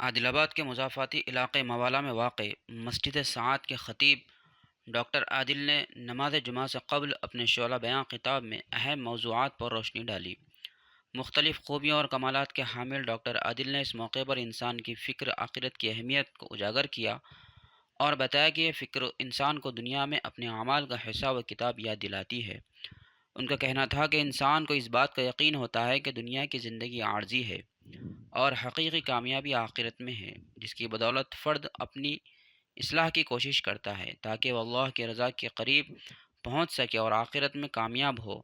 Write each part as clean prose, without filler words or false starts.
عادل آباد کے مضافاتی علاقے موالا میں واقع مسجد سعاد کے خطیب ڈاکٹر عادل نے نماز جمعہ سے قبل اپنے شعلہ بیان خطاب میں اہم موضوعات پر روشنی ڈالی۔ مختلف خوبیوں اور کمالات کے حامل ڈاکٹر عادل نے اس موقع پر انسان کی فکر آخرت کی اہمیت کو اجاگر کیا اور بتایا کہ یہ فکر انسان کو دنیا میں اپنے اعمال کا حساب و کتاب یاد دلاتی ہے۔ ان کا کہنا تھا کہ انسان کو اس بات کا یقین ہوتا ہے کہ دنیا کی زندگی عارضی ہے اور حقیقی کامیابی آخرت میں ہے، جس کی بدولت فرد اپنی اصلاح کی کوشش کرتا ہے تاکہ وہ اللہ کی رضا کے قریب پہنچ سکے اور آخرت میں کامیاب ہو۔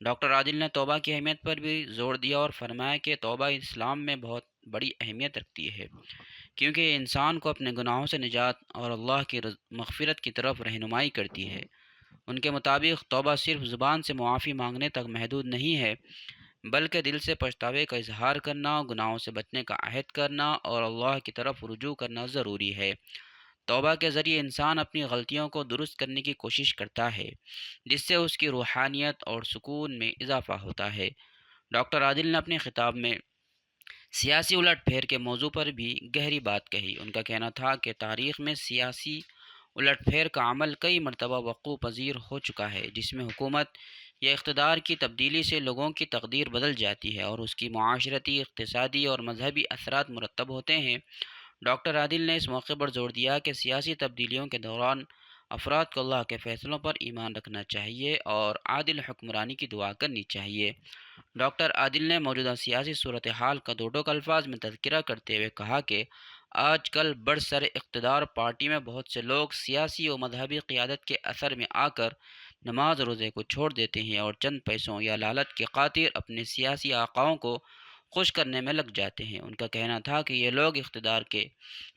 ڈاکٹر عادل نے توبہ کی اہمیت پر بھی زور دیا اور فرمایا کہ توبہ اسلام میں بہت بڑی اہمیت رکھتی ہے، کیونکہ یہ انسان کو اپنے گناہوں سے نجات اور اللہ کی مغفرت کی طرف رہنمائی کرتی ہے۔ ان کے مطابق توبہ صرف زبان سے معافی مانگنے تک محدود نہیں ہے، بلکہ دل سے پچھتاوے کا اظہار کرنا، گناہوں سے بچنے کا عہد کرنا اور اللہ کی طرف رجوع کرنا ضروری ہے۔ توبہ کے ذریعے انسان اپنی غلطیوں کو درست کرنے کی کوشش کرتا ہے، جس سے اس کی روحانیت اور سکون میں اضافہ ہوتا ہے۔ ڈاکٹر عادل نے اپنے خطاب میں سیاسی الٹ پھیر کے موضوع پر بھی گہری بات کہی۔ ان کا کہنا تھا کہ تاریخ میں سیاسی الٹ پھیر کا عمل کئی مرتبہ وقوع پذیر ہو چکا ہے، جس میں حکومت یا اقتدار کی تبدیلی سے لوگوں کی تقدیر بدل جاتی ہے اور اس کی معاشرتی، اقتصادی اور مذہبی اثرات مرتب ہوتے ہیں۔ ڈاکٹر عادل نے اس موقع پر زور دیا کہ سیاسی تبدیلیوں کے دوران افراد کو اللہ کے فیصلوں پر ایمان رکھنا چاہیے اور عادل حکمرانی کی دعا کرنی چاہیے۔ ڈاکٹر عادل نے موجودہ سیاسی صورتحال کا دو ٹوک الفاظ میں تذکرہ کرتے ہوئے کہا کہ آج کل برسر اقتدار پارٹی میں بہت سے لوگ سیاسی و مذہبی قیادت کے اثر میں آ کر نماز روزے کو چھوڑ دیتے ہیں اور چند پیسوں یا لالچ کی خاطر اپنے سیاسی آقاؤں کو خوش کرنے میں لگ جاتے ہیں۔ ان کا کہنا تھا کہ یہ لوگ اقتدار کے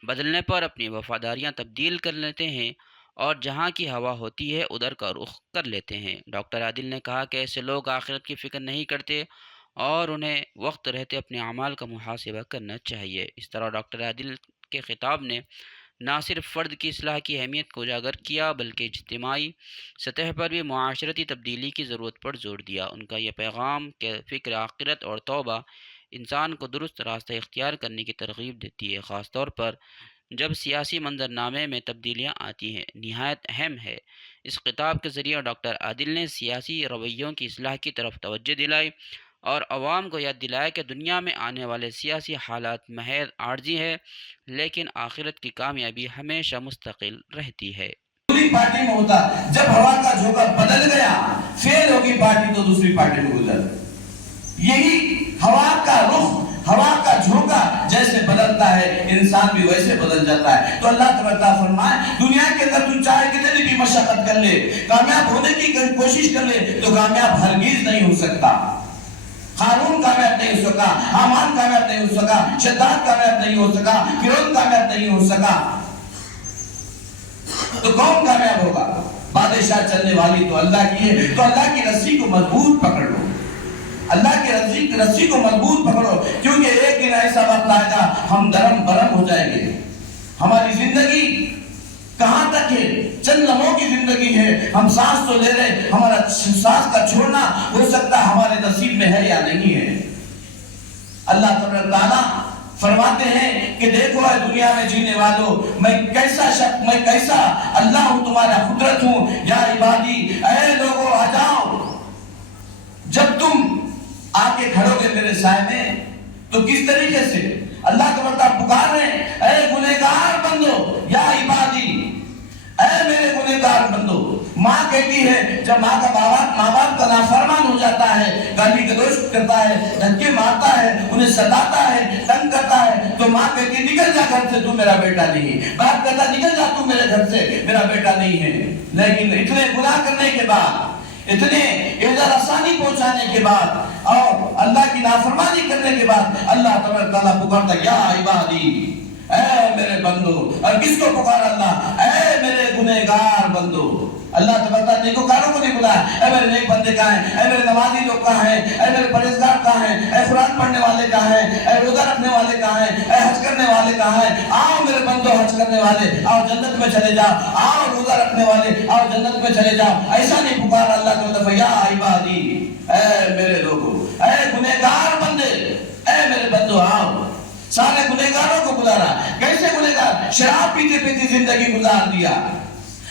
بدلنے پر اپنی وفاداریاں تبدیل کر لیتے ہیں اور جہاں کی ہوا ہوتی ہے ادھر کا رخ کر لیتے ہیں۔ ڈاکٹر عادل نے کہا کہ ایسے لوگ آخرت کی فکر نہیں کرتے اور انہیں وقت رہتے اپنے اعمال کا محاسبہ کرنا چاہیے۔ اس طرح ڈاکٹر عادل کے خطاب نے نہ صرف فرد کی اصلاح کی اہمیت کو اجاگر کیا بلکہ اجتماعی سطح پر بھی معاشرتی تبدیلی کی ضرورت پر زور دیا۔ ان کا یہ پیغام کہ فکر آخرت اور توبہ انسان کو درست راستہ اختیار کرنے کی ترغیب دیتی ہے، خاص طور پر جب سیاسی منظرنامے میں تبدیلیاں آتی ہیں، نہایت اہم ہے۔ اس خطاب کے ذریعے ڈاکٹر عادل نے سیاسی رویوں کی اصلاح کی طرف توجہ دلائی اور عوام کو یاد دلایا کہ دنیا میں آنے والے سیاسی حالات محض عارضی ہے، لیکن آخرت کی کامیابی ہمیشہ مستقل رہتی ہے۔ دوسری پارٹی میں ہوتا جب ہوا کا جھونکا بدل گیا، فیل ہوگی پارٹی تو دوسری پارٹی میں گزر، یہی ہوا کا رخ، ہوا کا جھونکا جیسے بدلتا ہے انسان بھی ویسے بدل جاتا ہے۔ تو اللہ تعالیٰ فرمائے دنیا کے اندر تو چاہے کتنی بھی مشقت کر لے، کامیاب ہونے کی کوشش کر لے تو کامیاب ہرگز نہیں ہو سکتا۔ قارون کامیاب نہیں ہو سکا، حامان کامیاب نہیں ہو سکا، شداد کامیاب نہیں ہو سکا، فرعون کامیاب نہیں ہو سکا، تو کون کامیاب ہوگا؟ بادشاہ چلنے والی تو اللہ کی ہے، تو اللہ کی رسی کو مضبوط پکڑ لو، اللہ کی رسی کو مضبوط پکڑو، کیونکہ ایک دن ایسا وقت آئے گا ہم درم برم ہو جائیں گے۔ ہماری زندگی کہاں تک ہے؟ چند لمحوں کی زندگی ہے، ہم سانس تو لے رہے، ہمارا سانس کا چھوڑنا ہو سکتا ہمارے نصیب میں ہے یا نہیں ہے۔ اللہ تعالیٰ فرماتے ہیں کہ دیکھو اے دنیا میں جینے والوں، میں کیسا اللہ ہوں، تمہارا قدرت ہوں۔ یا عبادی، اے لوگوں آ جاؤ، جب تم آ کے کھڑو گے میرے سائے میں تو کس طریقے سے اللہ تعالیٰ پکار رہے ہیں، اے گنہگار بندو، یا عبادی، اے میرے گنہگار بندو۔ ماں کہتی ہے جب ماں باپ کا نافرمان ہو جاتا ہے، گالی گلوچ کرتا ہے، دھکے مارتا ہے، انہیں ستاتا ہے، تنگ کرتا ہے، تو ماں کہتی نکل جا گھر سے، تو میرا بیٹا نہیں۔ باپ کہتا نکل جا تو میرے گھر سے، میرا بیٹا نہیں ہے۔ لیکن اتنے گناہ کرنے کے بعد، اتنے ادھر آسانی پہنچانے کے بعد اور اللہ کی نافرمانی کرنے کے بعد اللہ تعالیٰ پکارتا یا عبادی، اے میرے بندو۔ اور کس کو پکارا اللہ؟ اے میرے گنہگار بندو۔ اللہ تعالیٰ نیکوکاروں کو نہیں بلایا، اے میرے نیک بندے کہاں ہیں، اے میرے نمازی لوگ کہاں ہیں، اے میرے پرہیزگار کہاں ہیں، اے قرآن پڑھنے والے کہاں ہیں، اے روزہ رکھنے والے کہاں ہیں، اے حج کرنے والے کہاں ہیں؟ آؤ میرے بندو حج کرنے والے، آؤ جنت میں چلے جاؤ، آؤ روزہ رکھنے والے، آؤ جنت میں چلے جاؤ۔ ایسا نہیں پکارا اللہ تعالیٰ یا عبادی، اے میرے لوگوں، اے گنہگار بندے، اے میرے بندو آؤ۔ سارے گنہگاروں کو گزارا. کیسے گنہگار؟ شراب پیتے پیتے زندگی گزار دیا،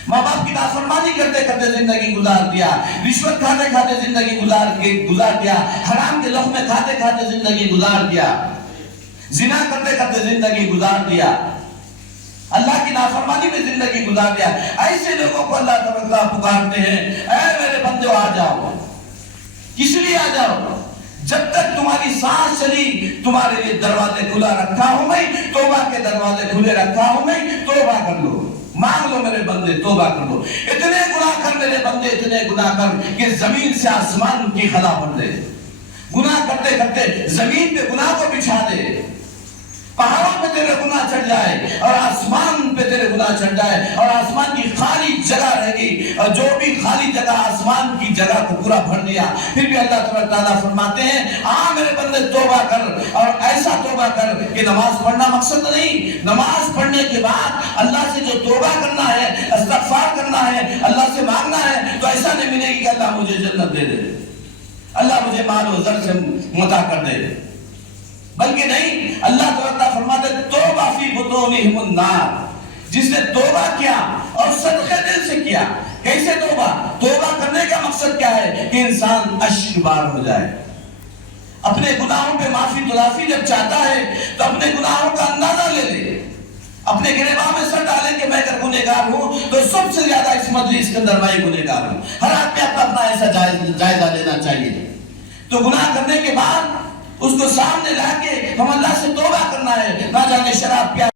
ماں باپ کی نافرمانی کرتے کرتے زندگی گزار دیا، رشوت کھاتے کھاتے زندگی گزار دیا، حرام کے لقمے کھاتے کھاتے زندگی گزار دیا، زنا کرتے کرتے زندگی گزار دیا، اللہ کی نافرمانی میں زندگی گزار دیا. ایسے لوگوں کو اللہ تعالیٰ پکارتے ہیں، اے میرے بندو آ جاؤ. کس لیے آ جاؤ؟ جب تک تمہاری سانس چلی تمہارے لیے دروازے کھلا رکھا ہوں میں، توبہ کے دروازے کھلے رکھا ہوں میں. توبہ کر لو، مانگ لو میرے بندے، توبہ کر لو. اتنے گناہ کر میرے بندے، اتنے گناہ کر کہ زمین سے آسمان کی خلا بن دے. گناہ کرتے کرتے زمین پہ گناہ کو بچھا دے، پہاڑوں پہ تیرے گناہ چڑھ جائے اور آسمان پہ تیرے گناہ چڑھ جائے اور آسمان کی خالی جگہ رہ گئی، اور جو بھی خالی جگہ آسمان کی جگہ کو پورا بھر دیا. پھر بھی اللہ تعالیٰ فرماتے ہیں میرے بندے توبہ کر، اور ایسا توبہ کر کہ نماز پڑھنا مقصد نہیں، نماز پڑھنے کے بعد اللہ سے جو توبہ کرنا ہے، استغفار کرنا ہے، اللہ سے مانگنا ہے، تو ایسا نہیں ملے گی کہ اللہ مجھے جنت دے دے، اللہ مجھے مال و زر سے متع کر دے. بلکہ نہیں، اللہ تعالیٰ فرماتے توبہ فی بطونہم النار. جس نے توبہ کیا اور صدقے دل سے کیا. کیسے توبہ؟ توبہ کرنے کا مقصد کیا ہے؟ کہ انسان اشک بار ہو جائے، اپنے گناہوں پہ معافی تلافی جب چاہتا ہے تو اپنے گناہوں کا اندازہ لے لے، اپنے گریباں میں سر ڈالے کہ میں اگر گنہگار ہوں تو سب سے زیادہ اس مجلس کے اندر میں گنہگار ہوں. ہر آدمی اپنا ایسا جائزہ لینا چاہیے. تو گناہ کرنے کے بعد اس کو سامنے لا کے ہم اللہ سے توبہ کرنا ہے. نہ جانے شراب پیا